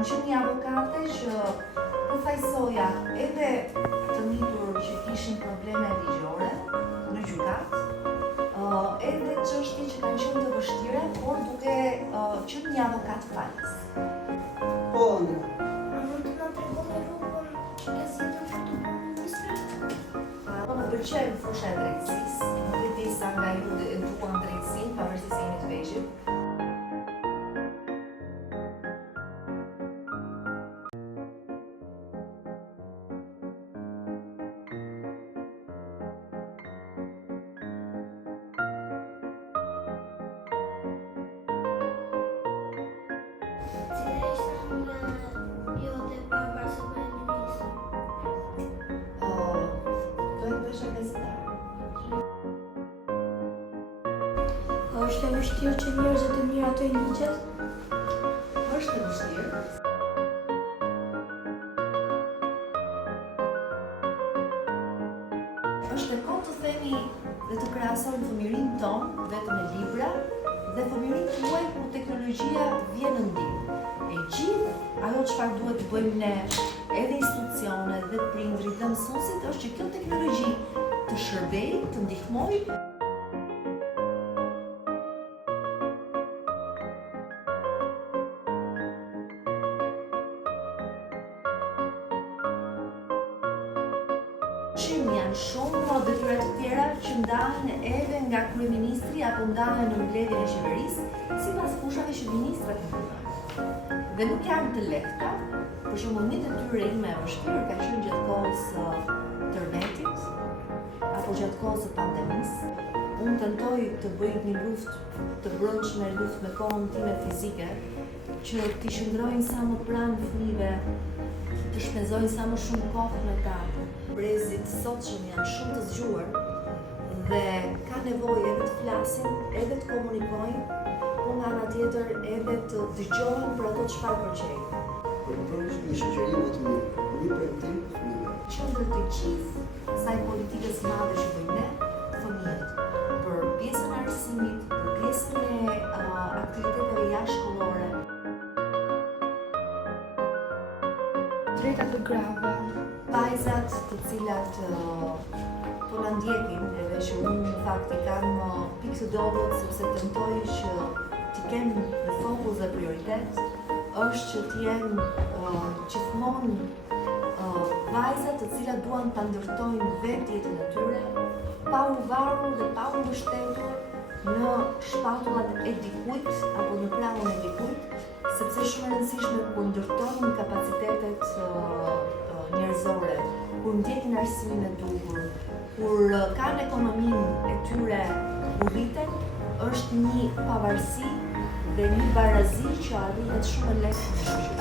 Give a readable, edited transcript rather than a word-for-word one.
kanë qenë një avokate që përfaqësoja edhe të mitur që kishin probleme ligjore në gjykatë, edhe çështje që kanë qenë të vështira, por duke qenë një avokat falës. Po, Andra. A mund të na tregoni rrugën që ke zgjedhur për të bërë ministre? Po më pëlqen fusha e drejtësisë. Nuk e di sa nga ju e duan drejtësinë, pavarësisht se jeni të vegjël. Cila ishte ëndra jote pavarësisht se bëhe ministre? Do të bësh gazetar. A është e vështirë që njerëzit të miratojnë ligjet? Është e vështirë. Është e kohë të themi dhe të krahasojmë fëmijërinë tonë vetëm me libra dhe fëmijërinë tuaj kur teknologjia vjen në ndihmë. E gjithë ajo çfarë duhet të bëjmë ne, edhe institucionet dhe prindrit dhe mësuesit, është që kjo teknologji të shërbejë, të ndihmojë. Janë shumë detyra të tjera që ndahen edhe nga kryeministri apo ndahen në mbledhjen e qeverisë, sipas fushave që ministrat kanë. Dhe nuk janë të lehta, për shembull një detyrë ime e vështirë ka qenë gjatë kohës tërmetit apo gjatë kohës së pandemisë. Unë tentoj të bëj një luftë të brendshme, luftë me kohën time fizike, që t'i shndrojnë sa më pranë fëmijëve, të shpenzojnë sa më shumë kohë me ta. Brezit sotshëm janë shumë të zgjuar dhe ka nevojë edhe të flasin, edhe të komunikojnë, por nga ana tjetër edhe të dëgjojnë për ato çfarë përqejnë. Përpërsh një shoqëri më të mirë, një premtim fëmijëve. Qendër të gjithë kësaj politikës madhe që bëjmë ne, fëmijët, për pjesën e arsimit, për pjesën e aktiviteteve jashtëshkollore. Drejtat e grave. Vajzat të cilat po na ndjekin, edhe që unë në fakt i kam pikë të dobët sepse tentoj që t'i kem në fokus dhe prioritet, është që t'jenë gjithmonë vajzat të cilat duan ta ndërtojnë vetë jetën e tyre, pa u varur dhe pa u mbështetur në shpatullat e dikujt apo në krahun e dikujt, sepse shumë e rëndësishme kur ndërtojnë kapacitetet njerëzore, kur ndjekin arsimin e duhur, kur kanë ekonominë e tyre ku rriten, është një pavarësi dhe një barazi që arrihet shumë lehtë në shoqëri.